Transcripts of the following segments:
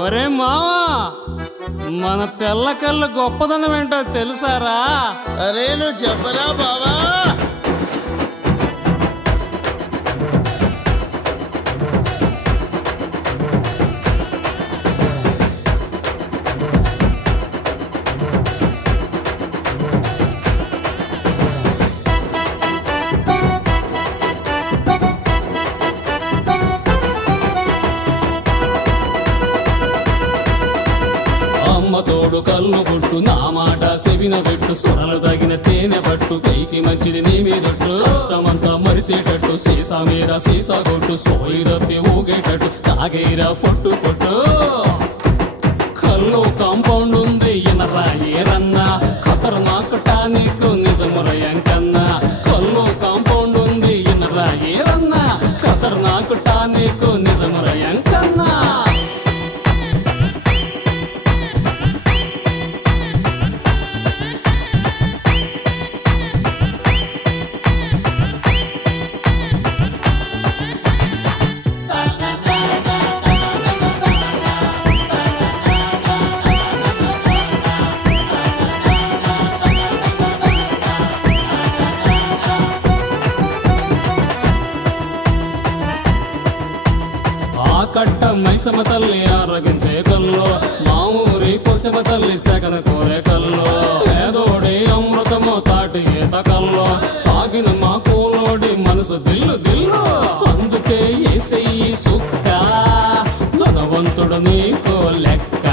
ఒరే మావా, మన తెల్ల కళ్ళు గొప్పదనం ఏంటో తెలుసారా? అరే నువ్వు చెప్పరా బావా. తోడు కళ్ళు పుట్టు నా మాట సెవిన పెట్టు, సొరలు తగిన తేనె పట్టు, పైకి మంచిది నీ మీదట్టు, కష్టమంతా మరిసేటట్టు, సీసా మీద సీసా కొట్టు, సోయి తప్పి ఊగేటట్టు, తాగేరా పొట్టు పొట్టు. కళ్ళు కాంపౌండ్ ఉంది ఎనరా ఏరన్నా, ఖతర్నాక్ టానిక్ నిజమురయంకన్నా. కళ్ళు కాంపౌండ్ ఉంది ఎనరా ఏరన్నా, ఖతర్నాక్ టానిక్ నిజమురయంకన్నా. కట్ట మైసమ తల్లి ఆరగించే కల్లో, మా ఊరి కొసమ తల్లి సెగన కోరే కల్లో, పేదోడి అమృతము తాటి ఈత కల్లో, తాగిన మా కూలోడి మనసు దిల్లు దిల్లు. అందుకే ఏసయ్యి సుక్క, ధనవంతుడు నీకు లెక్క,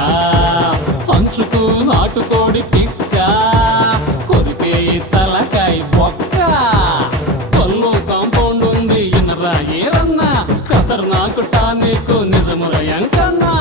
అంచుకు నాటుకోడి పిక్క, కొరికే తలకాయ బొక్క. కల్లో కాంపౌండ్ ఉంది ఎనరా ఏరన్నా, ఖతర్నాక్ టానిక్ నిజమురయంకన్నా.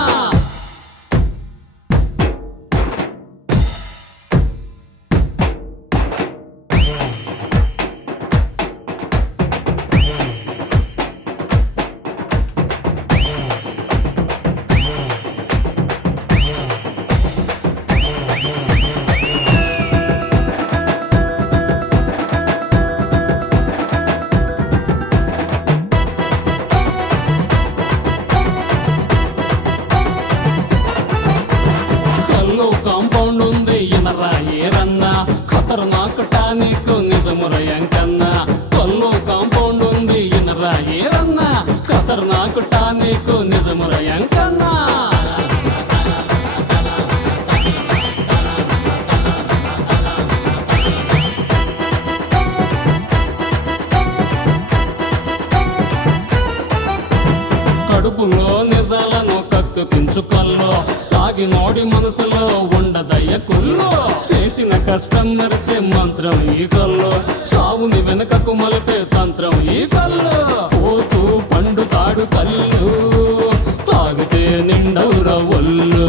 కాంపౌండ్ ఉంది ఎనరా ఏరన్నా, ఖతర్నాక్ టానిక్ నిజమురయంకన్నా. కల్లో కాంపౌండ్ ఉంది ఎనరా ఏరన్నా, ఖతర్నాక్ టానిక్ నిజమురయంకన్నా. కడుపులో నిజాలను కక్కించు కల్లో, తాగినోడి మనసులో ఉండదయ్య కుల్లో, చేసిన కష్టం మెరిసే మంత్రం ఈ కల్లో, సావుని వెనకకు మలిపే తంత్రం ఈ కల్లో. పోతూ పండు తాడు కళ్ళు, తాగితే నిండవుర ఒళ్ళు,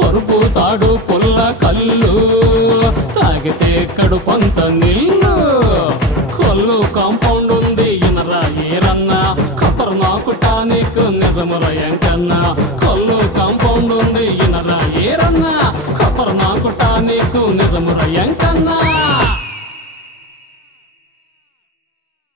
పరుపు తాడు పొల్ల కళ్ళు, తాగితే కడుపంత నిల్లు. కళ్ళు కాంపౌండ్ ఉంది ఎనరా ఏరన్నా, ఖతర్నాక్ టానిక్ నిజమురయంకన్నా. కళ్ళు కాంపౌండ్ ఉంది ఎనరా ఏరన్నా, ఖతర్నాక్ టానిక్ నిజమురయంకన్నా.